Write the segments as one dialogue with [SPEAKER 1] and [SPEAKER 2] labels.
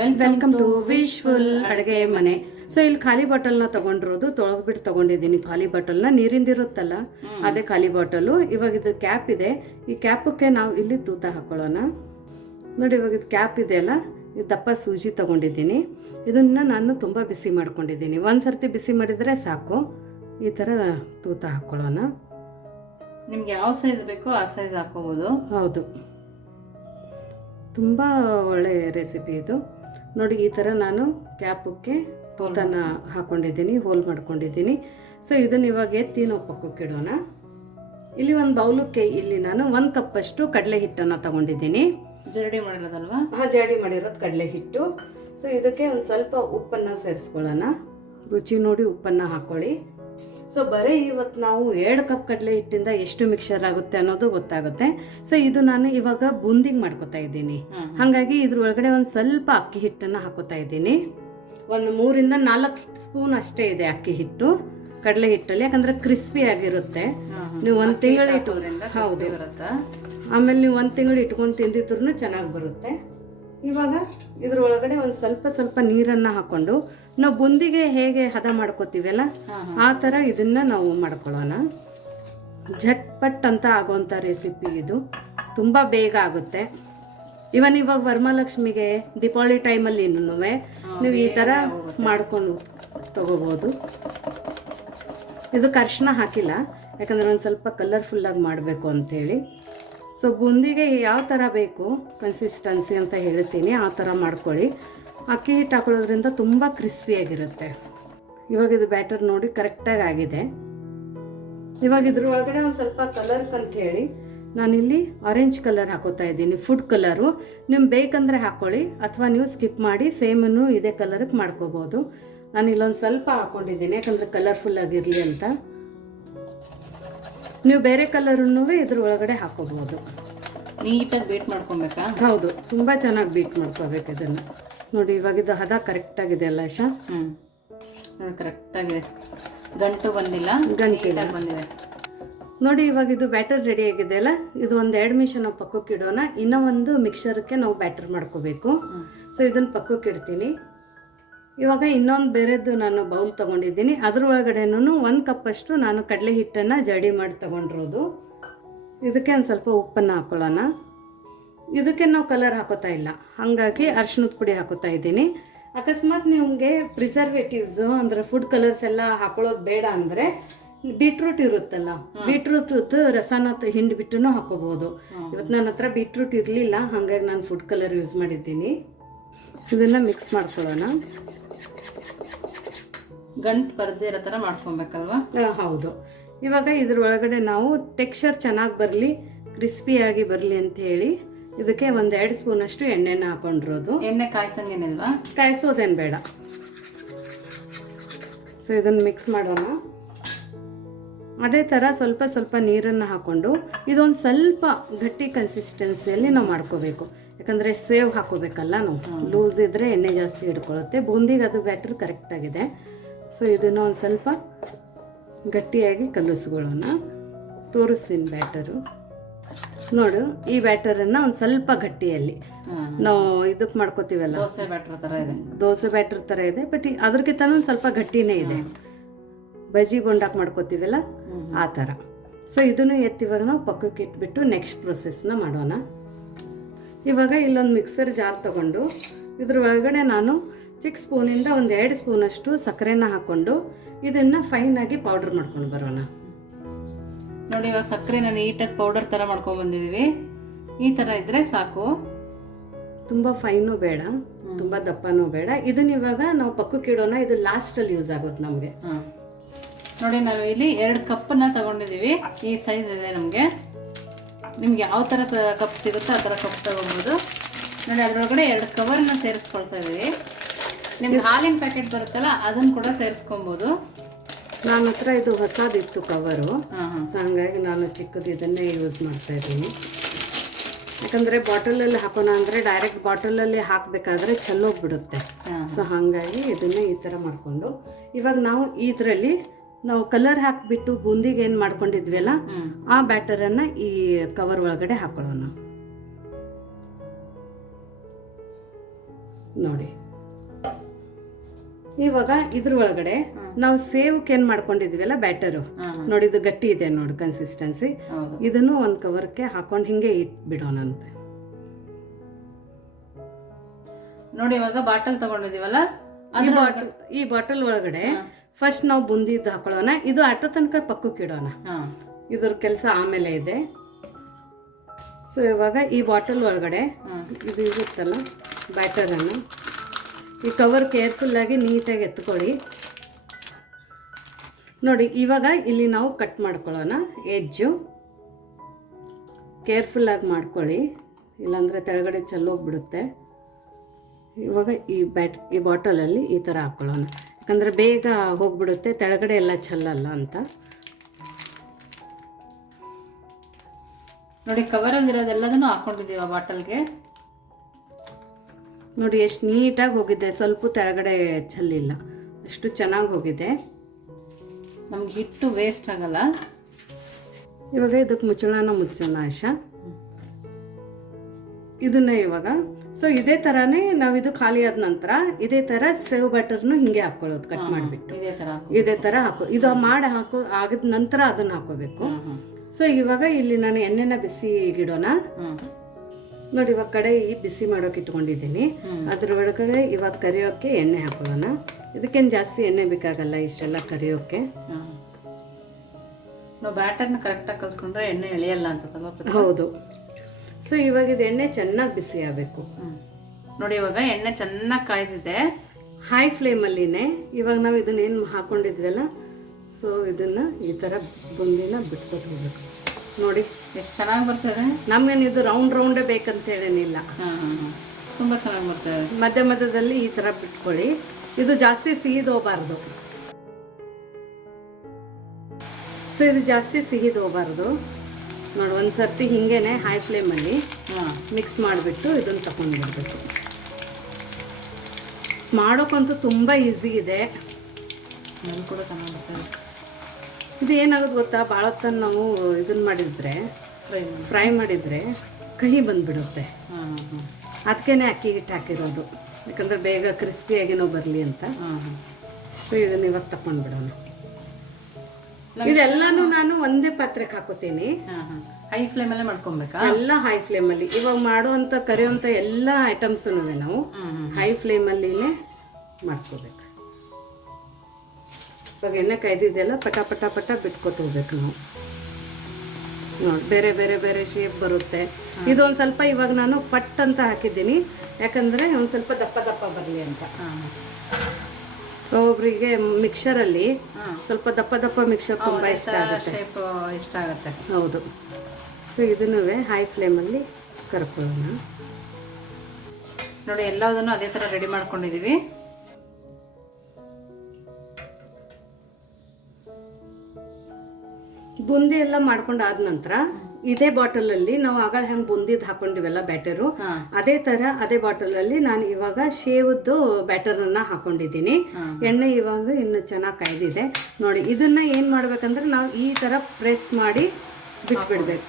[SPEAKER 1] Welcome to wishful ಅಡುಗೆ ಮನೆ. So ಇಲ್ಲಿ ಖಾಲಿ ಬಾಟಲ್ನ ತಗೊಂಡಿರೋದು ತೊಳೆದ್ಬಿಟ್ಟು ತಗೊಂಡಿದ್ದೀನಿ. ಖಾಲಿ ಬಾಟಲ್ನ ನೀರಿಂದಿರುತ್ತಲ್ಲ ಅದೇ ಖಾಲಿ ಬಾಟಲು ಇವಾಗ ಇದು ಕ್ಯಾಪ್ ಇದೆ. ಈ ಕ್ಯಾಪಕ್ಕೆ ನಾವು ಇಲ್ಲಿ ತೂತ ಹಾಕೊಳ್ಳೋಣ. ನೋಡಿ ಇವಾಗ ಇದು ಕ್ಯಾಪ್ ಇದೆಯಲ್ಲ ಇದು ದಪ್ಪ ಸೂಜಿ ತಗೊಂಡಿದ್ದೀನಿ. ಇದನ್ನು ನಾನು ತುಂಬ ಬಿಸಿ ಮಾಡ್ಕೊಂಡಿದ್ದೀನಿ. ಒಂದು ಸರ್ತಿ ಬಿಸಿ ಮಾಡಿದರೆ ಸಾಕು. ಈ ಥರ ತೂತ ಹಾಕ್ಕೊಳ್ಳೋಣ
[SPEAKER 2] ನಿಮ್ಗೆ ಯಾವ ಸೈಜ್ ಬೇಕೋ ಆ ಸೈಜ್ ಹಾಕೋಬಹುದು
[SPEAKER 1] ಹೌದು. ತುಂಬ ಒಳ್ಳೆಯ ರೆಸಿಪಿ ಇದು. ನೋಡಿ ಈ ಥರ ನಾನು ಕ್ಯಾಪಕ್ಕೆ ತೂತನ ಹಾಕ್ಕೊಂಡಿದ್ದೀನಿ ಹೋಲ್ ಮಾಡ್ಕೊಂಡಿದ್ದೀನಿ. ಸೊ ಇದನ್ನು ಇವಾಗ ಎತ್ತಿ ನಾವು ಪಕ್ಕಕ್ಕೆ ಇಡೋಣ. ಇಲ್ಲಿ ಒಂದು ಬೌಲಕ್ಕೆ ಇಲ್ಲಿ ನಾನು ಒಂದು ಕಪ್ಪಷ್ಟು ಕಡಲೆ ಹಿಟ್ಟನ್ನು ತಗೊಂಡಿದ್ದೀನಿ.
[SPEAKER 2] ಜರಡಿ ಮಾಡಿರೋದಲ್ವಾ?
[SPEAKER 1] ಹಾಂ ಜರಡಿ ಮಾಡಿರೋದು ಕಡಲೆ ಹಿಟ್ಟು. ಸೊ ಇದಕ್ಕೆ ಒಂದು ಸ್ವಲ್ಪ ಉಪ್ಪನ್ನು ಸೇರಿಸ್ಕೊಳ್ಳೋಣ. ರುಚಿ ನೋಡಿ ಉಪ್ಪನ್ನು ಹಾಕ್ಕೊಳ್ಳಿ ಸೊ ಬರೀ ಇವತ್ತು ನಾವು ಎರಡು ಕಪ್ ಕಡಲೆ ಹಿಟ್ಟಿಂದ ಎಷ್ಟು ಮಿಕ್ಸರ್ ಆಗುತ್ತೆ ಅನ್ನೋದು ಗೊತ್ತಾಗುತ್ತೆ. ಸೊ ಇದು ನಾನು ಇವಾಗ ಬೂಂದಿಗೆ ಮಾಡ್ಕೊತಾ ಇದ್ದೀನಿ. ಹಾಗಾಗಿ ಇದ್ರ ಒಳಗಡೆ ಒಂದು ಸ್ವಲ್ಪ ಅಕ್ಕಿ ಹಿಟ್ಟನ್ನು ಹಾಕೋತಾ ಇದ್ದೀನಿ. ಒಂದು ಮೂರಿಂದ ನಾಲ್ಕು ಸ್ಪೂನ್ ಅಷ್ಟೇ ಇದೆ ಅಕ್ಕಿ ಹಿಟ್ಟು ಕಡಲೆ ಹಿಟ್ಟಲ್ಲಿ ಯಾಕಂದ್ರೆ ಕ್ರಿಸ್ಪಿ ಆಗಿರುತ್ತೆ. ನೀವು ಒಂದು ತಿಂಗಳು ಇಟ್ಟು ಹೌದು. ಆಮೇಲೆ ನೀವು ಒಂದು ತಿಂಗಳು ಇಟ್ಕೊಂಡು ತಿಂದಿದ್ರು ಚೆನ್ನಾಗಿ ಬರುತ್ತೆ. ಇವಾಗ ಇದ್ರ ಒಳಗಡೆ ಒಂದು ಸ್ವಲ್ಪ ಸ್ವಲ್ಪ ನೀರನ್ನು ಹಾಕ್ಕೊಂಡು ನಾವು ಬುಂದಿಗೆ ಹೇಗೆ ಹದ ಮಾಡ್ಕೋತೀವಲ್ಲ ಆ ಥರ ಇದನ್ನು ನಾವು ಮಾಡ್ಕೊಳ್ಳೋಣ. ಝಟ್ಪಟ್ ಅಂತ ಆಗೋವಂಥ ರೆಸಿಪಿ ಇದು. ತುಂಬ ಬೇಗ ಆಗುತ್ತೆ. ಇವನ್ ಇವಾಗ ವರಮಹಾಲಕ್ಷ್ಮಿಗೆ ದೀಪಾವಳಿ ಟೈಮಲ್ಲಿ ನೀವು ಈ ಥರ ಮಾಡ್ಕೊಂಡು ತಗೋಬೋದು. ಇದು ಕರ್ಶನ ಹಾಕಿಲ್ಲ. ಯಾಕಂದರೆ ಒಂದು ಸ್ವಲ್ಪ ಕಲರ್ಫುಲ್ಲಾಗಿ ಮಾಡಬೇಕು ಅಂಥೇಳಿ ಸೊ ಬೂಂದಿಗೆ ಯಾವ ಥರ ಬೇಕು? ಕನ್ಸಿಸ್ಟೆನ್ಸಿ ಅಂತ ಹೇಳ್ತೀನಿ. ಆ ಥರ ಮಾಡ್ಕೊಳ್ಳಿ. ಅಕ್ಕಿ ಹಿಟ್ಟು ಹಾಕೊಳ್ಳೋದ್ರಿಂದ ತುಂಬ ಕ್ರಿಸ್ಪಿಯಾಗಿರುತ್ತೆ ಇವಾಗ ಇದು ಬ್ಯಾಟರ್ ನೋಡಿ ಕರೆಕ್ಟಾಗಿ ಆಗಿದೆ. ಇವಾಗ ಇದ್ರ ಒಳಗಡೆ ಒಂದು ಸ್ವಲ್ಪ ಕಲರ್ ಅಂತ ಹೇಳಿ. ನಾನಿಲ್ಲಿ ಆರೆಂಜ್ ಕಲರ್ ಹಾಕೋತಾ ಇದ್ದೀನಿ. ಫುಡ್ ಕಲರು ನಿಮ್ಗೆ ಬೇಕಂದರೆ ಹಾಕ್ಕೊಳ್ಳಿ ಅಥವಾ ನೀವು ಸ್ಕಿಪ್ ಮಾಡಿ ಸೇಮನ್ನು ಇದೇ ಕಲರ್ಗೆ ಮಾಡ್ಕೋಬೋದು. ನಾನು ಇಲ್ಲೊಂದು ಸ್ವಲ್ಪ ಹಾಕ್ಕೊಂಡಿದ್ದೀನಿ ಯಾಕಂದರೆ ಕಲರ್ಫುಲ್ ಆಗಿರಲಿ ಅಂತ. ನೀವು ಬೇರೆ ಕಲರನ್ನು ಇದ್ರ ಒಳಗಡೆ ಹಾಕೋಬಹುದು
[SPEAKER 2] ನೀಟಾಗಿ ಬೀಟ್ ಮಾಡ್ಕೊಬೇಕಾ?
[SPEAKER 1] ಹೌದು ತುಂಬ ಚೆನ್ನಾಗಿ ಬೀಟ್ ಮಾಡ್ಕೋಬೇಕು ಇದನ್ನು. ನೋಡಿ ಇವಾಗ ಇದು ಹದ ಕರೆಕ್ಟಾಗಿದೆ ಅಲ್ಲ ಶಾ
[SPEAKER 2] ನೋಡಿ ಕರೆಕ್ಟ್ ಆಗಿದೆ. ಗಂಟು ಬಂದಿಲ್ಲ ಗಂಟು ಬಂದಿದೆ.
[SPEAKER 1] ನೋಡಿ ಇವಾಗ ಇದು ಬ್ಯಾಟರ್ ರೆಡಿ ಆಗಿದೆ ಅಲ್ಲ? ಇದು ಒಂದು ಎರಡು ಮಿಷನ್ ನಾವು ಪಕ್ಕಕ್ಕೆ ಇಡೋಣ. ಇನ್ನೂ ಒಂದು ಮಿಕ್ಸರ್ಗೆ ನಾವು ಬ್ಯಾಟರ್ ಮಾಡ್ಕೋಬೇಕು. ಸೊ ಇದನ್ನು ಪಕ್ಕಕ್ಕೆ ಇಡ್ತೀನಿ. ಇವಾಗ ಇನ್ನೊಂದು ಬೇರೆದ್ದು ನಾನು ಬೌಲ್ ತೊಗೊಂಡಿದ್ದೀನಿ. ಅದ್ರ ಒಳಗಡೆನೂ ಒಂದು ಕಪ್ಪಷ್ಟು ನಾನು ಕಡಲೆ ಹಿಟ್ಟನ್ನು ಜಡಿ ಮಾಡಿ ತೊಗೊಂಡಿರೋದು. ಇದಕ್ಕೆ ಒಂದು ಸ್ವಲ್ಪ ಉಪ್ಪನ್ನು ಹಾಕ್ಕೊಳ್ಳೋಣ ಇದಕ್ಕೆ ನಾವು ಕಲರ್ ಹಾಕೋತಾ ಇಲ್ಲ. ಹಾಗಾಗಿ ಅರ್ಶಿನದ ಪುಡಿ ಹಾಕೋತಾ ಇದ್ದೀನಿ. ಅಕಸ್ಮಾತ್ ನಿಮಗೆ ಪ್ರಿಸರ್ವೇಟಿವ್ಸು ಅಂದರೆ ಫುಡ್ ಕಲರ್ಸ್ ಎಲ್ಲ ಹಾಕೊಳ್ಳೋದು ಬೇಡ ಅಂದರೆ ಬೀಟ್ರೂಟ್ ಇರುತ್ತಲ್ಲ ಬೀಟ್ರೂಟ್ ರಸನ ಹಿಂಡ್ಬಿಟ್ಟು ಹಾಕೋಬಹುದು ಇವತ್ತು ನನ್ನ ಹತ್ರ ಬೀಟ್ರೂಟ್ ಇರಲಿಲ್ಲ ಹಾಗಾಗಿ ನಾನು ಫುಡ್ ಕಲರ್ ಯೂಸ್ ಮಾಡಿದ್ದೀನಿ. ಇದನ್ನು ಮಿಕ್ಸ್ ಮಾಡ್ಕೊಳ್ಳೋಣ.
[SPEAKER 2] ಗಂಟು ಬರದೇ ಇರೋ ಥರ ಮಾಡ್ಕೊಬೇಕಲ್ವಾ?
[SPEAKER 1] ಹಾಂ ಹೌದು. ಇವಾಗ ಇದ್ರ ಒಳಗಡೆ ನಾವು ಟೆಕ್ಸ್ಚರ್ ಚೆನ್ನಾಗಿ ಬರಲಿ ಕ್ರಿಸ್ಪಿಯಾಗಿ ಬರಲಿ ಅಂತ ಹೇಳಿ ಇದಕ್ಕೆ ಒಂದು ಎರಡು ಸ್ಪೂನಷ್ಟು ಎಣ್ಣೆನ ಹಾಕೊಂಡಿರೋದು.
[SPEAKER 2] ಎಣ್ಣೆ ಕಾಯಿಸಂಗೇನಿಲ್ವಾ?
[SPEAKER 1] ಕಾಯಿಸೋದೇನು ಬೇಡ. ಸೊ ಇದನ್ನು ಮಿಕ್ಸ್ ಮಾಡೋಣ. ಅದೇ ಥರ ಸ್ವಲ್ಪ ಸ್ವಲ್ಪ ನೀರನ್ನು ಹಾಕ್ಕೊಂಡು ಇದೊಂದು ಸ್ವಲ್ಪ ಗಟ್ಟಿ ಕನ್ಸಿಸ್ಟೆನ್ಸಿಯಲ್ಲಿ ನಾವು ಮಾಡ್ಕೋಬೇಕು. ಯಾಕಂದರೆ ಸೇವ್ ಹಾಕೋಬೇಕಲ್ಲ ನಾವು. ಲೂಸ್ ಇದ್ದರೆ ಎಣ್ಣೆ ಜಾಸ್ತಿ ಹಿಡ್ಕೊಳ್ಳುತ್ತೆ ಬೂಂದಿಗೆ ಅದು ಬ್ಯಾಟ್ರ್ ಕರೆಕ್ಟಾಗಿದೆ ಸೊ ಇದನ್ನು ಒಂದು ಸ್ವಲ್ಪ ಗಟ್ಟಿಯಾಗಿ ಕಲಿಸ್ಕೊಳ್ಳೋಣ. ತೋರಿಸ್ತೀನಿ ಬ್ಯಾಟರು. ನೋಡು ಈ ಬ್ಯಾಟರನ್ನು ಒಂದು ಸ್ವಲ್ಪ ಗಟ್ಟಿಯಲ್ಲಿ. ನಾವು ಇದಕ್ಕೆ ಮಾಡ್ಕೋತೀವಲ್ಲ?
[SPEAKER 2] ದೋಸೆ ಬ್ಯಾಟ್ರ್ ಥರ ಇದೆ.
[SPEAKER 1] ದೋಸೆ ಬ್ಯಾಟ್ರ್ ಥರ ಇದೆ ಬಟ್ ಅದಕ್ಕಿಂತ ಒಂದು ಸ್ವಲ್ಪ ಗಟ್ಟಿನೇ ಇದೆ. ಬಜ್ಜಿ ಬೋಂಡಾಕ್ ಮಾಡ್ಕೋತೀವಲ್ಲ? ಆ ಥರ ಸೊ ಇದನ್ನು ಎತ್ತಿವಾಗ ನಾವು ಪಕ್ಕಕ್ಕೆ ಇಟ್ಬಿಟ್ಟು ನೆಕ್ಸ್ಟ್ ಪ್ರೊಸೆಸ್ನ ಮಾಡೋಣ. ಇವಾಗ ಇಲ್ಲೊಂದು ಮಿಕ್ಸರ್ ಜಾರ್ ತಗೊಂಡು ಇದ್ರ ಒಳಗಡೆ ನಾನು ಚಿಕ್ಕ ಸ್ಪೂನಿಂದ ಒಂದು ಎರಡು ಸ್ಪೂನಷ್ಟು ಸಕ್ಕರೆನ ಹಾಕ್ಕೊಂಡು ಇದನ್ನು ಫೈನಾಗಿ ಪೌಡ್ರ್ ಮಾಡ್ಕೊಂಡು ಬರೋಣ.
[SPEAKER 2] ನೋಡಿ ಇವಾಗ ಸಕ್ಕರೆನ ನೀಟಾಗಿ ಪೌಡರ್ ಥರ ಮಾಡ್ಕೊಂಡು ಬಂದಿದೀವಿ. ಈ ಥರ ಇದ್ದರೆ ಸಾಕು.
[SPEAKER 1] ತುಂಬ ಫೈನು ಬೇಡ ತುಂಬ ದಪ್ಪನೂ ಬೇಡ. ಇದನ್ನ ಇವಾಗ ನಾವು ಪಕ್ಕಕ್ಕೆ ಇಡೋಣ ಇದು ಲಾಸ್ಟಲ್ಲಿ ಯೂಸ್ ಆಗುತ್ತೆ ನಮಗೆ.
[SPEAKER 2] ನೋಡಿ ನಾವು ಇಲ್ಲಿ ಎರಡು ಕಪ್ಪನ್ನ ತಗೊಂಡಿದ್ದೀವಿ ಈ ಸೈಜ್ ಇದೆ ನಮಗೆ. ನಿಮ್ಗೆ ಯಾವ ಥರ ಕಪ್ ಸಿಗುತ್ತೋ ಆ ಥರ ಕಪ್ ತಗೊಬೋದು. ನೋಡಿ ಅದರೊಳಗಡೆ ಎರಡು ಕವರ್ನ ಸೇರಿಸ್ಕೊಳ್ತಾ ಇದ್ದೀವಿ. ನಿಮ್ಗೆ ಹಾಲಿನ ಪ್ಯಾಕೆಟ್ ಬರುತ್ತಲ್ಲ ಅದನ್ನು ಕೂಡ ಸೇರಿಸ್ಕೊಬೋದು
[SPEAKER 1] ನನ್ನ ಹತ್ರ ಇದು ಹೊಸದಿತ್ತು ಕವರು ಸೊ ಹಂಗಾಗಿ ನಾನು ಚಿಕ್ಕದು ಇದನ್ನೇ ಯೂಸ್ ಮಾಡ್ತಾ ಇದ್ದೀನಿ. ಯಾಕಂದರೆ ಬಾಟಲಲ್ಲಿ ಹಾಕೋಣ ಅಂದರೆ ಡೈರೆಕ್ಟ್ ಬಾಟಲಲ್ಲಿ ಹಾಕಬೇಕಾದ್ರೆ ಚೆಲ್ಲೋಗ್ಬಿಡುತ್ತೆ ಸೊ ಹಾಗಾಗಿ ಇದನ್ನೇ ಈ ಥರ ಮಾಡಿಕೊಂಡು. ಇವಾಗ ನಾವು ಇದರಲ್ಲಿ ನಾವು ಕಲರ್ ಹಾಕಿಬಿಟ್ಟು ಬೂಂದಿಗೆ ಏನು ಮಾಡ್ಕೊಂಡಿದ್ವಲ್ಲ. ಆ ಬ್ಯಾಟರನ್ನು ಈ ಕವರ್ ಒಳಗಡೆ ಹಾಕೊಳ್ಳೋಣ. ನೋಡಿ. ಇವಾಗ ಇದ್ರ ಒಳಗಡೆ ನಾವು ಸೇವ್ಗೆ ಏನು ಮಾಡ್ಕೊಂಡಿದ್ವಲ್ಲ ಬ್ಯಾಟರು
[SPEAKER 2] ಬ್ಯಾಟರ್
[SPEAKER 1] ನೋಡಿ ಇದು ಗಟ್ಟಿ ಇದೆ ನೋಡಿ ಕನ್ಸಿಸ್ಟೆನ್ಸಿ ಇದನ್ನು ಒಂದು ಕವರ್ಗೆ ಹಾಕೊಂಡು ಹಿಂಗೆ ಇಟ್ಬಿಡೋಣಂತೆ
[SPEAKER 2] ನೋಡಿ ಇವಾಗ ಬಾಟಲ್ ತಗೊಂಡಿದೀವಲ್ಲ
[SPEAKER 1] ಈ ಬಾಟಲ್ ಒಳಗಡೆ ಫಸ್ಟ್ ನಾವು ಬುಂದಿದ್ದು ಹಾಕೊಳ್ಳೋಣ. ಇದು ಅಟ್ಟ ತನಕ ಪಕ್ಕಕ್ಕೆ ಇಡೋಣ. ಇದ್ರ ಕೆಲಸ ಆಮೇಲೆ ಇದೆ. ಸೊ ಇವಾಗ ಈ ಬಾಟಲ್ ಒಳಗಡೆ ಇದು ಇರುತ್ತಲ್ಲ ಬ್ಯಾಟರನ್ನು ಈ ಕವರ್ ಕೇರ್ಫುಲ್ಲಾಗಿ ನೀಟಾಗಿ ಎತ್ಕೊಳ್ಳಿ. ನೋಡಿ ಇವಾಗ ಇಲ್ಲಿ ನಾವು ಕಟ್ ಮಾಡ್ಕೊಳ್ಳೋಣ. ಎಜ್ಜು ಕೇರ್ಫುಲ್ಲಾಗಿ ಮಾಡ್ಕೊಳ್ಳಿ. ಇಲ್ಲಾಂದರೆ ತೆಳಗಡೆ ಚೆಲ್ಲೋಗ್ಬಿಡುತ್ತೆ. ಇವಾಗ ಈ ಬ್ಯಾಟ್ ಈ ಬಾಟಲಲ್ಲಿ ಈ ಥರ ಹಾಕ್ಕೊಳ್ಳೋಣ ಯಾಕಂದರೆ ಬೇಗ ಹೋಗ್ಬಿಡುತ್ತೆ ತೆಳಗಡೆ ಎಲ್ಲ ಚೆಲ್ಲಲ್ಲ ಅಂತ.
[SPEAKER 2] ನೋಡಿ ಕವರಲ್ಲಿರೋದೆಲ್ಲದನ್ನು ಹಾಕ್ಕೊಂಡಿದ್ದೀವಿ ಆ ಬಾಟಲ್ಗೆ.
[SPEAKER 1] ನೋಡಿ ಎಷ್ಟು ನೀಟಾಗಿ ಹೋಗಿದೆ. ಸ್ವಲ್ಪ ತೆಳಗಡೆ ಚೆಲ್ಲಿಲ್ಲ ಅಷ್ಟು ಚೆನ್ನಾಗಿ ಹೋಗಿದೆ.
[SPEAKER 2] ನಮ್ಗೆ ಹಿಟ್ಟು ವೇಸ್ಟ್ ಆಗಲ್ಲ.
[SPEAKER 1] ಇವಾಗ ಇದಕ್ಕೆ ಮುಚ್ಚಳನ ಮುಚ್ಚೋಣ ಆಶಾ. ಇದನ್ನ ಇವಾಗ ಸೊ ಇದೇ ತರಾನೇ ನಾವು ಇದು ಖಾಲಿ ಆದ ನಂತರ ಇದೇ ಥರ ಸೇವ್ ಬಟರ್ನು ಹಿಂಗೆ ಹಾಕ್ಕೊಳ್ಳೋದು ಕಟ್ ಮಾಡಿಬಿಟ್ಟು.
[SPEAKER 2] ಇದೇ ಥರ ಹಾಕೋ
[SPEAKER 1] ಇದೇ ಮಾಡಿ ಹಾಕೋ ಆಗದ ನಂತರ ಅದನ್ನು ಹಾಕೋಬೇಕು. ಸೊ ಇವಾಗ ಇಲ್ಲಿ ನಾನು ಎಣ್ಣೆನ ಬಿಸಿ ಇಡೋಣ. ನೋಡಿ ಇವಾಗ ಕಡೆ ಈ ಬಿಸಿ ಮಾಡೋಕೆ ಇಟ್ಕೊಂಡಿದ್ದೀನಿ. ಅದ್ರ ಒಳಗಡೆ ಇವಾಗ ಕರಿಯೋಕ್ಕೆ ಎಣ್ಣೆ ಹಾಕೊಳ್ಳೋಣ. ಇದಕ್ಕೇನು ಜಾಸ್ತಿ ಎಣ್ಣೆ ಬೇಕಾಗಲ್ಲ ಇಷ್ಟೆಲ್ಲ ಕರಿಯೋಕ್ಕೆ
[SPEAKER 2] ಹಾಂ. ನಾವು ಬ್ಯಾಟರ್ನ ಕರೆಕ್ಟಾಗಿ ಕಲ್ಸ್ಕೊಂಡ್ರೆ ಎಣ್ಣೆ ಎಳೆಯಲ್ಲ ಅನ್ಸುತ್ತಲ್ವ
[SPEAKER 1] ಹೌದು. ಸೊ ಇವಾಗ ಇದು ಎಣ್ಣೆ ಚೆನ್ನಾಗಿ ಬಿಸಿ ಆಗಬೇಕು.
[SPEAKER 2] ನೋಡಿ ಇವಾಗ ಎಣ್ಣೆ ಚೆನ್ನಾಗಿ ಕಾಯ್ದಿದೆ.
[SPEAKER 1] ಹೈ ಫ್ಲೇಮಲ್ಲಿನೇ ಇವಾಗ ನಾವು ಇದನ್ನ ಏನು ಹಾಕೊಂಡಿದ್ವಲ್ಲ ಸೊ ಇದನ್ನ ಈ ಥರ ಬುಂದಿನ ಬಿಟ್ಕೊಟ್ಟು ಹೋಗ್ಬೇಕು. ನೋಡಿ.
[SPEAKER 2] ಎಷ್ಟು ಚೆನ್ನಾಗಿ ಬರ್ತದೆ?
[SPEAKER 1] ನಮ್ಗೇನು ಇದು ರೌಂಡ್ ರೌಂಡೇ
[SPEAKER 2] ಬೇಕಂತೇಳೇನಿಲ್ಲ ತುಂಬ ಚೆನ್ನಾಗಿ ಬರ್ತದೆ.
[SPEAKER 1] ಮಧ್ಯ ಮಧ್ಯದಲ್ಲಿ ಈ ಥರ ಬಿಟ್ಕೊಳ್ಳಿ. ಇದು ಜಾಸ್ತಿ ಸಿಹಿದೋಗಬಾರ್ದು. ಸೊ ಇದು ಜಾಸ್ತಿ ಸಿಹಿದೋಗಬಾರ್ದು. ನೋಡಿ ಒಂದು ಸರ್ತಿ ಹಿಂಗೇನೆ ಹೈ ಫ್ಲೇಮಲ್ಲಿ
[SPEAKER 2] ಹಾಂ.
[SPEAKER 1] ಮಿಕ್ಸ್ ಮಾಡಿಬಿಟ್ಟು ಇದನ್ನು ತಗೊಂಡ್ಬಿಡ್ಬೇಕು ಮಾಡೋಕ್ಕಂತೂ ತುಂಬ ಈಸಿ ಇದೆ.
[SPEAKER 2] ಸ್ಮೆಲ್ ಕೂಡ ಚೆನ್ನಾಗಿ ಬರ್ತದೆ
[SPEAKER 1] ಇದು ಏನಾಗುತ್ತೆ ಗೊತ್ತಾ? ಭಾಳ ಹೊತ್ತನ್ನು ನಾವು ಇದನ್ನ ಮಾಡಿದರೆ
[SPEAKER 2] ಫ್ರೈ
[SPEAKER 1] ಫ್ರೈ ಮಾಡಿದರೆ ಕಹಿ ಬಂದುಬಿಡುತ್ತೆ.
[SPEAKER 2] ಹಾಂ ಹಾಂ
[SPEAKER 1] ಅದಕ್ಕೇ ಅಕ್ಕಿ ಹಿಟ್ಟು ಹಾಕಿರೋದು. ಯಾಕಂದರೆ ಬೇಗ ಕ್ರಿಸ್ಪಿಯಾಗಿನೋ ಬರಲಿ ಅಂತ. ಸೊ ಇದನ್ನ ಇವಾಗ ತಗೊಂಡ್ಬಿಡೋಣ ಇದೆಲ್ಲಾನು ನಾನು ಒಂದೇ ಪಾತ್ರೆಗೆ ಹಾಕೋತೀನಿ.
[SPEAKER 2] ಹೈ ಫ್ಲೇಮ್ ಫ್ಲೇಮಲ್ಲೇ ಮಾಡ್ಕೊಬೇಕಾ?
[SPEAKER 1] ಎಲ್ಲ ಹೈ ಫ್ಲೇಮಲ್ಲಿ ಇವಾಗ ಮಾಡುವಂಥ ಕರೆಯುವಂತ ಎಲ್ಲ ಐಟಮ್ಸ್ ನಾವು ಹೈ ಫ್ಲೇಮ್ ಫ್ಲೇಮಲ್ಲಿನೇ ಮಾಡ್ಕೋಬೇಕು. ಇವಾಗ ಎಣ್ಣೆ ಕಾಯ್ದಿದ್ದೆಲ್ಲ ಪಟ ಪಟ ಪಟ ಬಿಟ್ಕೊತ ಹೋಗ್ಬೇಕು ನಾವು. ನೋಡಿ ಬೇರೆ ಬೇರೆ ಬೇರೆ ಶೇಪ್ ಬರುತ್ತೆ. ಇದೊಂದು ಒಂದು ಸ್ವಲ್ಪ ಇವಾಗ ನಾನು ಪಟ್ ಅಂತ ಹಾಕಿದ್ದೀನಿ. ಯಾಕಂದರೆ ಒಂದು ಸ್ವಲ್ಪ ದಪ್ಪ ದಪ್ಪ ಬರಲಿ ಅಂತ.
[SPEAKER 2] ಹಾಂ
[SPEAKER 1] ಮಿಕ್ಸರ್ ಅಲ್ಲಿ ಸ್ವಲ್ಪ ದಪ್ಪ ದಪ್ಪ ಮಿಕ್ಸರ್ ತುಂಬ ಇಷ್ಟ ಆಗುತ್ತೆ.
[SPEAKER 2] ಇಷ್ಟ ಆಗುತ್ತೆ.
[SPEAKER 1] ಹೌದು. ಸೊ ಇದನ್ನೂ ಹೈ ಫ್ಲೇಮಲ್ಲಿ ಕರ್ಕೊಳ್ಳೋಣ.
[SPEAKER 2] ನೋಡಿ ಎಲ್ಲದನ್ನು ಅದೇ ಥರ ರೆಡಿ ಮಾಡ್ಕೊಂಡಿದ್ದೀವಿ
[SPEAKER 1] ಬುಂದಿ ಎಲ್ಲ ಮಾಡ್ಕೊಂಡು ಆದ ನಂತರ ಇದೇ ಬಾಟಲಲ್ಲಿ ನಾವು ಆಗ ಹೆಂಗ್ ಬುಂದಿದ್ ಹಾಕೊಂಡಿವೆಲ್ಲ ಬ್ಯಾಟರು. ಅದೇ ತರ ಅದೇ ಬಾಟಲಲ್ಲಿ ನಾನು ಇವಾಗ ಶೇವದ್ದು ಬ್ಯಾಟರನ್ನ ಹಾಕೊಂಡಿದ್ದೀನಿ.
[SPEAKER 2] ಹಾಂ.
[SPEAKER 1] ಎಣ್ಣೆ ಇವಾಗ ಇನ್ನು ಚೆನ್ನಾಗಿ ಕಾಯ್ದಿದೆ. ನೋಡಿ ಇದನ್ನ ಏನ್ ಮಾಡ್ಬೇಕಂದ್ರೆ ನಾವು ಈ ತರ ಪ್ರೆಸ್ ಮಾಡಿ ಬಿಟ್ಬಿಡ್ಬೇಕು.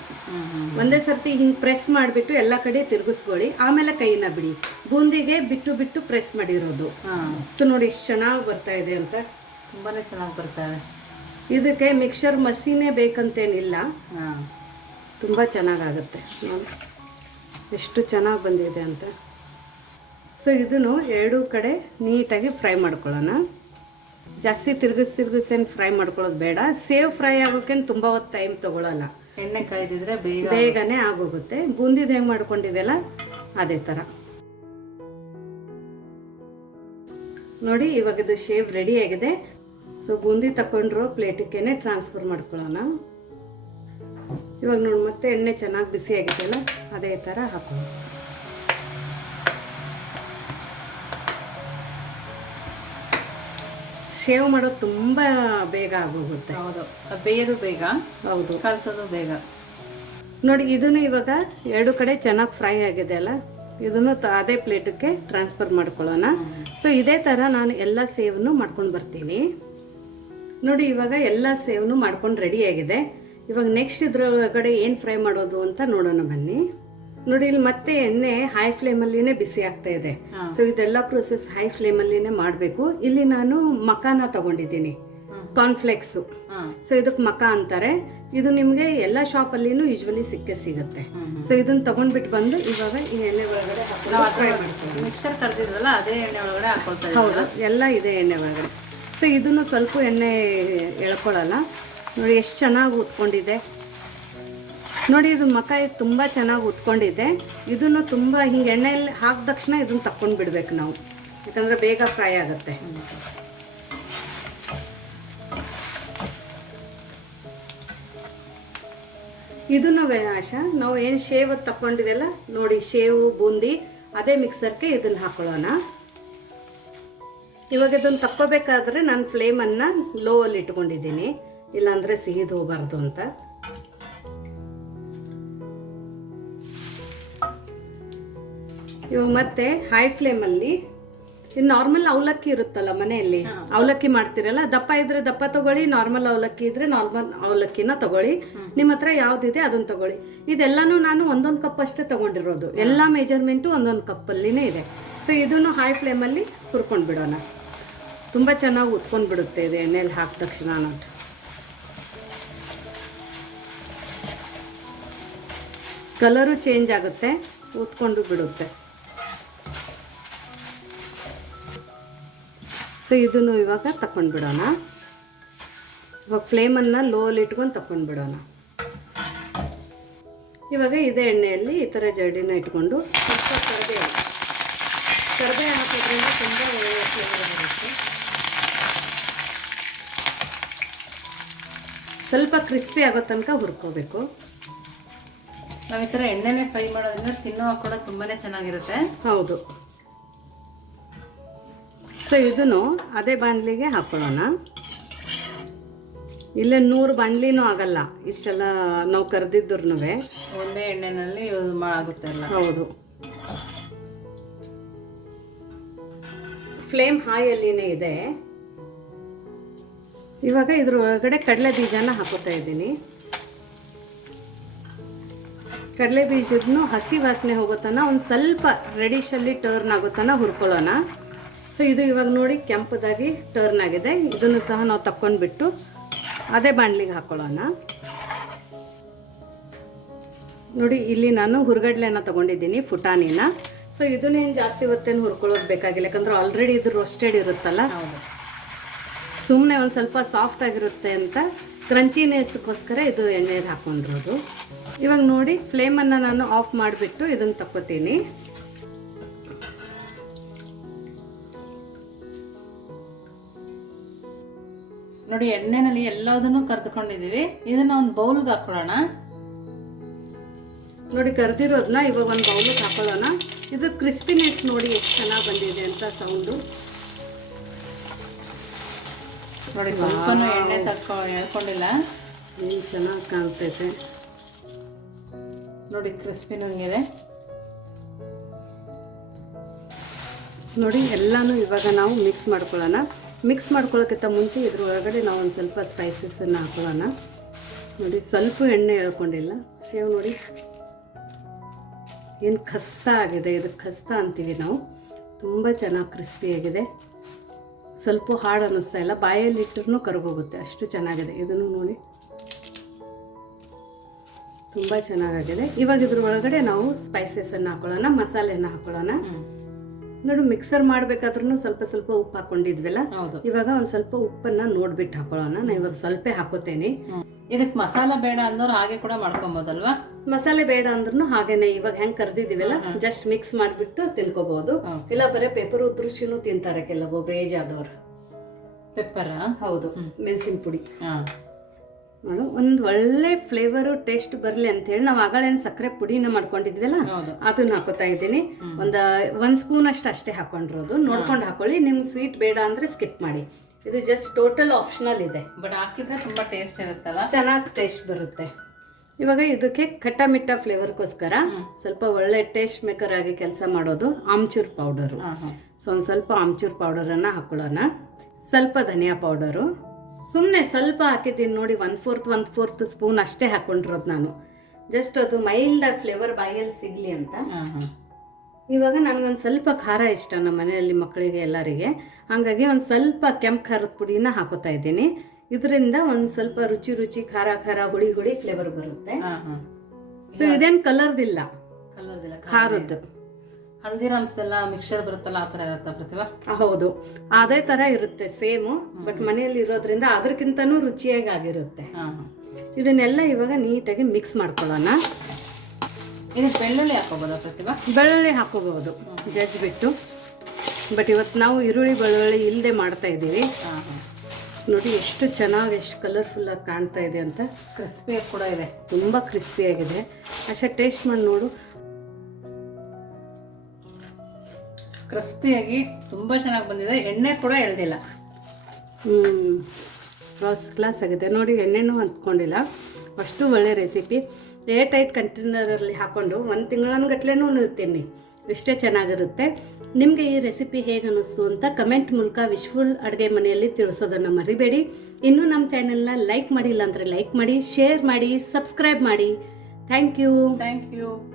[SPEAKER 1] ಒಂದೇ ಸರ್ತಿ ಹಿಂಗೆ ಪ್ರೆಸ್ ಮಾಡಿಬಿಟ್ಟು ಎಲ್ಲ ಕಡೆ ತಿರುಗಿಸ್ಕೊಳ್ಳಿ. ಆಮೇಲೆ ಕೈನ ಬಿಡಿ. ಬೂಂದಿಗೆ ಬಿಟ್ಟು ಬಿಟ್ಟು ಪ್ರೆಸ್ ಮಾಡಿರೋದು. ಸೊ ನೋಡಿ ಇಷ್ಟು ಚೆನ್ನಾಗಿ ಬರ್ತಾ ಇದೆ ಅಂತ.
[SPEAKER 2] ತುಂಬಾ ಚೆನ್ನಾಗಿ ಇದೆ.
[SPEAKER 1] ಇದಕ್ಕೆ ಮಿಕ್ಸರ್ ಮಷೀನೇ ಬೇಕಂತೇನಿಲ್ಲ. ತುಂಬ ಚೆನ್ನಾಗಾಗುತ್ತೆ. ನೋಡಿ ಎಷ್ಟು ಚೆನ್ನಾಗಿ ಬಂದಿದೆ ಅಂತ. ಸೊ ಇದನ್ನು ಎರಡೂ ಕಡೆ ನೀಟಾಗಿ ಫ್ರೈ ಮಾಡ್ಕೊಳ್ಳೋಣ. ಜಾಸ್ತಿ ತಿರ್ಗಿಸ್ ತಿರ್ಗಿಸೇನು ಫ್ರೈ ಮಾಡ್ಕೊಳ್ಳೋದು ಬೇಡ. ಸೇವ್ ಫ್ರೈ ಆಗೋಕ್ಕೇನು ತುಂಬ ಹೊತ್ತು ಟೈಮ್ ತೊಗೊಳಲ್ಲ.
[SPEAKER 2] ಎಣ್ಣೆ ಕಾಯ್ದಿದ್ರೆ ಬೇಗ
[SPEAKER 1] ಬೇಗನೆ ಆಗೋಗುತ್ತೆ. ಬೂಂದಿದ್ ಹೆಂಗೆ ಮಾಡ್ಕೊಂಡಿದೆಯಲ್ಲ ಅದೇ ಥರ ನೋಡಿ ಇವಾಗ ಇದು ಶೇವ್ ರೆಡಿ ಆಗಿದೆ. ಸೊ ಬೂಂದಿ ತಗೊಂಡ್ರು ಪ್ಲೇಟಿಗೆ ಟ್ರಾನ್ಸ್ಫರ್ ಮಾಡ್ಕೊಳ್ಳೋಣ. ಇವಾಗ ನೋಡಿ ಮತ್ತೆ ಎಣ್ಣೆ ಚೆನ್ನಾಗಿ ಬಿಸಿ ಆಗಿದೆಯಲ್ಲ ಅದೇ ಥರ ಹಾಕೋಣ. ಶೇವ್ ಮಾಡೋದು ತುಂಬ ಬೇಗ ಆಗೋಗುತ್ತೆ.
[SPEAKER 2] ಹೌದು ಬೇಯೋದು ಬೇಗ
[SPEAKER 1] ಹೌದು.
[SPEAKER 2] ಕಲಸೋದು ಬೇಗ.
[SPEAKER 1] ನೋಡಿ ಇದನ್ನು ಇವಾಗ ಎರಡು ಕಡೆ ಚೆನ್ನಾಗಿ ಫ್ರೈ ಆಗಿದೆ ಅಲ್ಲ ಇದನ್ನು ಅದೇ ಪ್ಲೇಟಿಗೆ ಟ್ರಾನ್ಸ್ಫರ್ ಮಾಡ್ಕೊಳ್ಳೋಣ. ಸೊ ಇದೇ ಥರ ನಾನು ಎಲ್ಲ ಸೇವನ್ನು ಮಾಡ್ಕೊಂಡು ಬರ್ತೀನಿ. ನೋಡಿ ಇವಾಗ ಎಲ್ಲ ಸೇವನ್ನು ಮಾಡ್ಕೊಂಡು ರೆಡಿ ಆಗಿದೆ. ಇವಾಗ ನೆಕ್ಸ್ಟ್ ಇದ್ರೊಳಗಡೆ ಏನು ಫ್ರೈ ಮಾಡೋದು ಅಂತ ನೋಡೋಣ ಬನ್ನಿ. ನೋಡಿ ಇಲ್ಲಿ ಮತ್ತೆ ಎಣ್ಣೆ ಹೈ ಫ್ಲೇಮಲ್ಲಿನೇ ಬಿಸಿ ಆಗ್ತಾ ಇದೆ. ಸೊ ಇದೆಲ್ಲ ಪ್ರೊಸೆಸ್ ಹೈ ಫ್ಲೇಮಲ್ಲಿನೇ ಮಾಡಬೇಕು. ಇಲ್ಲಿ ನಾನು ಮಕಾನ ತಗೊಂಡಿದ್ದೀನಿ. ಕಾರ್ನ್ಫ್ಲೆಕ್ಸು ಸೊ ಇದಕ್ಕೆ ಮಕ ಅಂತಾರೆ. ಇದು ನಿಮಗೆ ಎಲ್ಲ ಶಾಪಲ್ಲಿನೂ ಯೂಶ್ವಲಿ ಸಿಕ್ಕೇ ಸಿಗುತ್ತೆ. ಸೊ ಇದನ್ನ ತಗೊಂಡ್ಬಿಟ್ಟು ಬಂದು ಇವಾಗ ಈ ಎಣ್ಣೆ ಒಳಗಡೆ.
[SPEAKER 2] ಮಿಕ್ಸರ್ ಕರ್ದಿದ್ವಲ್ಲ ಅದೇ ಎಣ್ಣೆ ಒಳಗಡೆ
[SPEAKER 1] ಹೌದು ಎಲ್ಲ ಇದೆ ಎಣ್ಣೆ ಒಳಗಡೆ. ಸೊ ಇದನ್ನು ಸ್ವಲ್ಪ ಎಣ್ಣೆ ಎಳ್ಕೊಳ್ಳಲ್ಲ ನೋಡಿ ಎಷ್ಟು ಚೆನ್ನಾಗಿ ಉತ್ಕೊಂಡಿದೆ. ನೋಡಿ ಇದು ಮಕಾಯಿ ತುಂಬ ಚೆನ್ನಾಗಿ ಉತ್ಕೊಂಡಿದೆ. ಇದನ್ನು ತುಂಬ ಹಿಂಗೆ ಎಣ್ಣೆಯಲ್ಲಿ ಹಾಕಿದ ತಕ್ಷಣ ಇದನ್ನು ತಕ್ಕೊಂಡು ಬಿಡಬೇಕು ನಾವು. ಯಾಕಂದರೆ ಬೇಗ ಫ್ರೈ ಆಗುತ್ತೆ. ಇದನ್ನು ವಿನಾಶ. ನಾವು ಏನು ಶೇವ್ ತಕ್ಕೊಂಡಿವೆಲ್ಲ ನೋಡಿ, ಶೇವು, ಬೂಂದಿ, ಅದೇ ಮಿಕ್ಸರ್ಗೆ ಇದನ್ನು ಹಾಕೊಳ್ಳೋಣ. ಇವಾಗ ಇದನ್ನು ತಕ್ಕೋಬೇಕಾದ್ರೆ ನಾನು ಫ್ಲೇಮನ್ನು ಲೋ ಅಲ್ಲಿ ಇಟ್ಕೊಂಡಿದ್ದೀನಿ. ಇಲ್ಲಾಂದರೆ ಸಿಹಿದು ಹೋಗಬಾರ್ದು ಅಂತ. ಇವಾಗ ಮತ್ತೆ ಹೈ ಫ್ಲೇಮಲ್ಲಿ ಇನ್ನು ನಾರ್ಮಲ್ ಅವಲಕ್ಕಿ ಇರುತ್ತಲ್ಲ ಮನೆಯಲ್ಲಿ ಅವಲಕ್ಕಿ ಮಾಡ್ತಿರಲ್ಲ ದಪ್ಪ ಇದ್ರೆ ದಪ್ಪ ತಗೊಳ್ಳಿ ನಾರ್ಮಲ್ ಅವಲಕ್ಕಿ ಇದ್ರೆ ನಾರ್ಮಲ್ ಅವಲಕ್ಕಿನ ತಗೊಳ್ಳಿ. ನಿಮ್ಮ ಹತ್ರ ಯಾವ್ದಿದೆ ಅದನ್ನ ತಗೊಳ್ಳಿ. ಇದೆಲ್ಲಾನು ನಾನು ಒಂದೊಂದು ಕಪ್ ಅಷ್ಟೇ ತಗೊಂಡಿರೋದು. ಎಲ್ಲ ಮೆಜರ್ಮೆಂಟು ಒಂದೊಂದು ಕಪ್ಪಲ್ಲಿನೇ ಇದೆ. ಸೊ ಇದನ್ನು ಹೈ ಫ್ಲೇಮಲ್ಲಿ ಹುರ್ಕೊಂಡು ಬಿಡೋಣ. ತುಂಬ ಚೆನ್ನಾಗಿ ಉತ್ಕೊಂಡು ಬಿಡುತ್ತೆ ಇದು ಎಣ್ಣೆಯಲ್ಲಿ ಹಾಕಿದ ತಕ್ಷಣ ಅನ್ನೋದು. ಕಲರು ಚೇಂಜ್ ಆಗುತ್ತೆ, ಉತ್ಕೊಂಡು ಬಿಡುತ್ತೆ. ಸೊ ಇದನ್ನು ಇವಾಗ ತಕೊಂಡು ಬಿಡೋಣ. ಇವಾಗ ಫ್ಲೇಮನ್ನು ಲೋಲಿ ಇಟ್ಕೊಂಡು ತಕೊಂಡ್ಬಿಡೋಣ ಇವಾಗ ಇದೇ ಎಣ್ಣೆಯಲ್ಲಿ ಈ ಥರ ಜಡಿನ ಇಟ್ಕೊಂಡು ಸ್ವಲ್ಪ ಕರಬೇ ಕರಬೇ ಹಾಕೋದ್ರಿಂದ ತುಂಬ ಒಳ್ಳೆಯ ಫ್ಲೇವರ್ ಬರುತ್ತೆ. ಸ್ವಲ್ಪ ಕ್ರಿಸ್ಪಿ ಆಗೋ ತನಕ ಹುರ್ಕೋಬೇಕು.
[SPEAKER 2] ನಾವು ಈ ಥರ ಎಣ್ಣೆನೆ ಫ್ರೈ ಮಾಡೋದ್ರಿಂದ ತಿನ್ನೋ ಕೂಡ ತುಂಬಾನೇ ಚೆನ್ನಾಗಿರುತ್ತೆ.
[SPEAKER 1] ಹೌದು. ಸೊ ಇದನ್ನು ಅದೇ ಬಾಣಲಿಗೆ ಹಾಕೊಳ್ಳೋಣ. ಇಲ್ಲೇ ನೂರು ಬಾಣಲಿನೂ ಆಗಲ್ಲ ಇಷ್ಟೆಲ್ಲ ನಾವು ಕರೆದಿದ್ರು
[SPEAKER 2] ಒಂದೇ ಎಣ್ಣೆನಲ್ಲಿ ಯೂಸ್ ಮಾಡಾಗುತ್ತೆ ಎಲ್ಲ
[SPEAKER 1] ಹೌದು. ಫ್ಲೇಮ್ ಹಾಯಲ್ಲಿನೇ ಇದೆ. ಇವಾಗ ಇದ್ರ ಒಳಗಡೆ ಕಡಲೆ ಬೀಜನ ಹಾಕೋತಾ ಇದ್ದೀನಿ. ಕಡಲೆ ಬೀಜದ್ನು ಹಸಿ ವಾಸನೆ ಹೋಗೋತನ ಒಂದು ಸ್ವಲ್ಪ ರೆಡಿಶಲ್ಲಿ ಟರ್ನ್ ಆಗೋತನ ಹುರ್ಕೊಳ್ಳೋಣ. ಸೊ ಇದು ಇವಾಗ ನೋಡಿ ಕೆಂಪದಾಗಿ ಟರ್ನ್ ಆಗಿದೆ. ಇದನ್ನು ಸಹ ನಾವು ತಕ್ಕೊಂಡ್ಬಿಟ್ಟು ಅದೇ ಬಾಣಲಿಗೆ ಹಾಕೊಳ್ಳೋಣ. ನೋಡಿ ಇಲ್ಲಿ ನಾನು ಹುರ್ಗಡ್ಲೆನ ತಗೊಂಡಿದ್ದೀನಿ ಫುಟಾನಿನ ಸೊ ಇದನ್ನೇನು ಜಾಸ್ತಿ ಹೊತ್ತೇನು ಹುರ್ಕೊಳ್ಳೋದು ಬೇಕಾಗಿಲ್ಲ ಯಾಕಂದ್ರೆ ಆಲ್ರೆಡಿ ಇದು ರೋಸ್ಟೆಡ್ ಇರುತ್ತಲ್ಲ? ಸುಮ್ಮನೆ ಒಂದು ಸ್ವಲ್ಪ ಸಾಫ್ಟ್ ಆಗಿರುತ್ತೆ ಅಂತ ಕ್ರಂಚಿನೆಸ್ಗೋಸ್ಕರ ಇದು ಎಣ್ಣೆಲಿ ಹಾಕೊಂಡಿರೋದು ಇವಾಗ ನೋಡಿ ಫ್ಲೇಮನ್ನು ನಾನು ಆಫ್ ಮಾಡಿಬಿಟ್ಟು ಇದನ್ನು ತಕ್ಕೋತೀನಿ.
[SPEAKER 2] ನೋಡಿ ಎಣ್ಣೆನಲ್ಲಿ ಎಲ್ಲದನ್ನು ಕರೆದುಕೊಂಡಿದ್ದೀವಿ. ಇದನ್ನ ಒಂದು ಬೌಲ್ಗೆ ಹಾಕೊಳ್ಳೋಣ
[SPEAKER 1] ನೋಡಿ ಕರೆದಿರೋದನ್ನ ಇವಾಗ ಒಂದು ಬೌಲ್ಗೆ ಹಾಕೊಳ್ಳೋಣ ಇದು ಕ್ರಿಸ್ಪಿನೆಸ್ ನೋಡಿ ಎಷ್ಟು ಚೆನ್ನಾಗಿ ಬಂದಿದೆ ಅಂತ ಸೌಂಡು
[SPEAKER 2] ನೋಡಿ ಸ್ವಲ್ಪನೂ ಎಣ್ಣೆ ತಕ್ಕೊ ಎಳ್ಕೊಂಡಿಲ್ಲ.
[SPEAKER 1] ಏನು ಚೆನ್ನಾಗಿ ಕಾಣ್ತೈತೆ
[SPEAKER 2] ನೋಡಿ ಕ್ರಿಸ್ಪಿನೂ ಹಂಗಿದೆ.
[SPEAKER 1] ನೋಡಿ ಎಲ್ಲನೂ ಇವಾಗ ನಾವು ಮಿಕ್ಸ್ ಮಾಡ್ಕೊಳ್ಳೋಣ. ಮಿಕ್ಸ್ ಮಾಡ್ಕೊಳ್ಳೋಕ್ಕಿಂತ ಮುಂಚೆ ಇದ್ರ ಒಳಗಡೆ ನಾವು ಒಂದು ಸ್ವಲ್ಪ ಸ್ಪೈಸಸನ್ನು ಹಾಕೊಳ್ಳೋಣ. ನೋಡಿ ಸ್ವಲ್ಪ ಎಣ್ಣೆ ಹೇಳ್ಕೊಂಡಿಲ್ಲ ಸೇವ್ ನೋಡಿ. ಏನು ಖಸ್ತ ಆಗಿದೆ ಇದು ಖಸ್ತ ಅಂತೀವಿ ನಾವು. ತುಂಬ ಚೆನ್ನಾಗಿ ಕ್ರಿಸ್ಪಿಯಾಗಿದೆ ಸ್ವಲ್ಪ ಹಾಡು ಅನ್ನಿಸ್ತಾ ಇಲ್ಲ. ಬಾಯಲ್ಲಿ ಇಟ್ಟರೂ ಕರಗೋಗುತ್ತೆ. ಅಷ್ಟು ಚೆನ್ನಾಗಿದೆ. ಇದನ್ನು ನೋಡಿ. ತುಂಬ ಚೆನ್ನಾಗಾಗಿದೆ. ಇವಾಗ ಇದ್ರ ಒಳಗಡೆ ನಾವು ಸ್ಪೈಸಸನ್ನು ಹಾಕೊಳ್ಳೋಣ ಮಸಾಲೆಯನ್ನು ಹಾಕೊಳ್ಳೋಣ. ನೋಡು ಮಿಕ್ಸರ್ ಮಾಡ್ಬೇಕಾದ್ರೂ ಸ್ವಲ್ಪ ಸ್ವಲ್ಪ ಉಪ್ಪು ಹಾಕೊಂಡಿದ್ವಲ್ಲ? ಇವಾಗ ಒಂದು ಸ್ವಲ್ಪ ಉಪ್ಪನ್ನ ನೋಡ್ಬಿಟ್ಟು ಹಾಕೊಳ್ಳೋಣ. ನಾನು ಇವಾಗ ಸ್ವಲ್ಪ ಹಾಕೋತೇನೆ.
[SPEAKER 2] ಇದಕ್ಕೆ ಮಸಾಲ ಬೇಡ ಅಂದ್ರೆ ಹಾಗೆ ಕೂಡ ಮಾಡ್ಕೊಬೋದಲ್ವಾ?
[SPEAKER 1] ಮಸಾಲೆ ಬೇಡ ಅಂದ್ರೂ ಹಾಗೇನೆ ಇವಾಗ ಹೆಂಗ್ ಕರ್ದಿದೀವಲ್ಲ ಜಸ್ಟ್ ಮಿಕ್ಸ್ ಮಾಡಿಬಿಟ್ಟು ತಿನ್ಕೋಬಹುದು ಇಲ್ಲ ಬರೀ ಪೇಪರ್ ಉದ್ರಿಸಿನೂ ತಿಂತಾರೆ ಕೆಲವೊಬ್ರು ಏಜ್ ಆದವ್ರು
[SPEAKER 2] ಪೆಪ್ಪರ
[SPEAKER 1] ಹೌದು ಮೆಣಸಿನ ಪುಡಿ. ನೋಡು ಒಂದು ಒಳ್ಳೆ ಫ್ಲೇವರು ಟೇಸ್ಟ್ ಬರಲಿ ಅಂತ ಹೇಳಿ ನಾವು ಆಗಳೇನು ಸಕ್ಕರೆ ಪುಡಿನ ಮಾಡ್ಕೊಂಡಿದ್ವಲ್ಲ ಅದನ್ನ ಹಾಕೋತಾ ಇದ್ದೀನಿ. ಒಂದು ಒಂದು ಸ್ಪೂನ್ ಅಷ್ಟು ಅಷ್ಟೇ ಹಾಕೊಂಡಿರೋದು. ನೋಡ್ಕೊಂಡು ಹಾಕೊಳ್ಳಿ ನಿಮ್ಗೆ ಸ್ವೀಟ್ ಬೇಡ ಅಂದ್ರೆ ಸ್ಕಿಪ್ ಮಾಡಿ. ಇದು ಜಸ್ಟ್ ಟೋಟಲ್ ಆಪ್ಷನಲ್ ಇದೆ.
[SPEAKER 2] ಬಟ್ ಹಾಕಿದ್ರೆ ತುಂಬಾ ಟೇಸ್ಟ್ ಇರುತ್ತಲ್ಲ?
[SPEAKER 1] ಚೆನ್ನಾಗಿ ಟೇಸ್ಟ್ ಬರುತ್ತೆ. ಇವಾಗ ಇದಕ್ಕೆ ಖಟ್ಟ ಮಿಟ್ಟ ಫ್ಲೇವರ್ಗೋಸ್ಕರ ಸ್ವಲ್ಪ ಒಳ್ಳೆ ಟೇಸ್ಟ್ ಮೇಕರ್ ಆಗಿ ಕೆಲಸ ಮಾಡೋದು ಆಮ್ಚೂರ್ ಪೌಡರು ಸೊ ಒಂದು ಸ್ವಲ್ಪ ಆಮ್ಚೂರ್ ಪೌಡರನ್ನು ಹಾಕೊಳ್ಳೋಣ. ಸ್ವಲ್ಪ ಧನಿಯಾ ಪೌಡರು ಸುಮ್ಮನೆ ಸ್ವಲ್ಪ ಹಾಕಿದ್ದೀನಿ ನೋಡಿ one fourth one fourth spoon ಅಷ್ಟೇ ಹಾಕೊಂಡಿರೋದು ನಾನು. ಜಸ್ಟ್ ಅದು ಮೈಲ್ಡ್ ಫ್ಲೇವರ್ ಬಾಯಲ್ಲಿ ಸಿಗಲಿ ಅಂತ. ಇವಾಗ ನನಗೊಂದು ಸ್ವಲ್ಪ ಖಾರ ಇಷ್ಟ ನಮ್ಮ ಮನೆಯಲ್ಲಿ ಮಕ್ಕಳಿಗೆ ಎಲ್ಲರಿಗೆ. ಹಾಗಾಗಿ ಒಂದು ಸ್ವಲ್ಪ ಕೆಂಪು ಖಾರದ ಪುಡಿನ ಹಾಕೋತಾ ಇದ್ದೀನಿ. ಇದರಿಂದ ಒಂದು ಸ್ವಲ್ಪ ರುಚಿ ರುಚಿ ಖಾರ ಖಾರ ಹುಳಿ ಹುಳಿ ಫ್ಲೇವರ್ ಬರುತ್ತೆ. ಸೊ ಇದೇನು ಕಲರ್ದಿಲ್ಲ
[SPEAKER 2] ಕಲರ್ದಿಲ್ಲ
[SPEAKER 1] ಖಾರದ್ದು.
[SPEAKER 2] ಹಳದಿರಾಮ್ಸ್ದೆಲ್ಲ ಮಿಕ್ಸರ್ ಬರುತ್ತಲ್ಲ ಆ ಥರ ಇರುತ್ತೆ ಪ್ರತಿಭಾ?
[SPEAKER 1] ಹೌದು. ಅದೇ ಥರ ಇರುತ್ತೆ ಸೇಮು. ಬಟ್ ಮನೆಯಲ್ಲಿ ಇರೋದ್ರಿಂದ ಅದಕ್ಕಿಂತನೂ ರುಚಿಯಾಗಿ ಆಗಿರುತ್ತೆ. ಇದನ್ನೆಲ್ಲ ಇವಾಗ ನೀಟಾಗಿ ಮಿಕ್ಸ್ ಮಾಡ್ಕೊಳ್ಳೋಣ.
[SPEAKER 2] ಇದು ಬೆಳ್ಳುಳ್ಳಿ ಹಾಕೋಬೋದಾ ಪ್ರತಿಭಾ?
[SPEAKER 1] ಬೆಳ್ಳುಳ್ಳಿ ಹಾಕೋಬಹುದು. ಜಜ್ಜಿಬಿಟ್ಟು ಬಟ್ ಇವತ್ತು ನಾವು ಈರುಳ್ಳಿ ಬೆಳ್ಳುಳ್ಳಿ ಇಲ್ಲದೆ ಮಾಡ್ತಾ ಇದ್ದೀವಿ. ನೋಡಿ ಎಷ್ಟು ಚೆನ್ನಾಗಿ ಎಷ್ಟು ಕಲರ್ಫುಲ್ಲಾಗಿ ಕಾಣ್ತಾ ಇದೆ ಅಂತ.
[SPEAKER 2] ಕ್ರಿಸ್ಪಿಯಾಗಿ ಕೂಡ ಇದೆ.
[SPEAKER 1] ತುಂಬ ಕ್ರಿಸ್ಪಿಯಾಗಿದೆ ಅಷ್ಟೇ ಟೇಸ್ಟ್ ಮಾಡಿ ನೋಡು.
[SPEAKER 2] ಕ್ರಿಸ್ಪಿಯಾಗಿ ತುಂಬ ಚೆನ್ನಾಗಿ ಬಂದಿದೆ. ಎಣ್ಣೆ ಕೂಡ ಎಳ್ದಿಲ್ಲ.
[SPEAKER 1] ಫಸ್ಟ್ ಕ್ಲಾಸ್ ಆಗಿದೆ. ನೋಡಿ ಎಣ್ಣೆನೂ ಅಂದ್ಕೊಂಡಿಲ್ಲ ಅಷ್ಟು ಒಳ್ಳೆ ರೆಸಿಪಿ ಏರ್ ಟೈಟ್ ಕಂಟೈನರಲ್ಲಿ ಹಾಕ್ಕೊಂಡು ಒಂದು ತಿಂಗಳನ್ಗಟ್ಲೆನೂ ಇರ್ತೀನಿ ಇಷ್ಟೇ ಚೆನ್ನಾಗಿರುತ್ತೆ. ನಿಮಗೆ ಈ ರೆಸಿಪಿ ಹೇಗೆ ಅನ್ನಿಸ್ತು ಅಂತ ಕಮೆಂಟ್ ಮೂಲಕ ವಿಶ್ಫುಲ್ ಅಡುಗೆ ಮನೆಯಲ್ಲಿ ತಿಳಿಸೋದನ್ನು ಮರಿಬೇಡಿ. ಇನ್ನೂ ನಮ್ಮ ಚಾನೆಲ್ನ ಲೈಕ್ ಮಾಡಿಲ್ಲ ಅಂದರೆ ಲೈಕ್ ಮಾಡಿ ಶೇರ್ ಮಾಡಿ ಸಬ್ಸ್ಕ್ರೈಬ್ ಮಾಡಿ. Thank you
[SPEAKER 2] thank you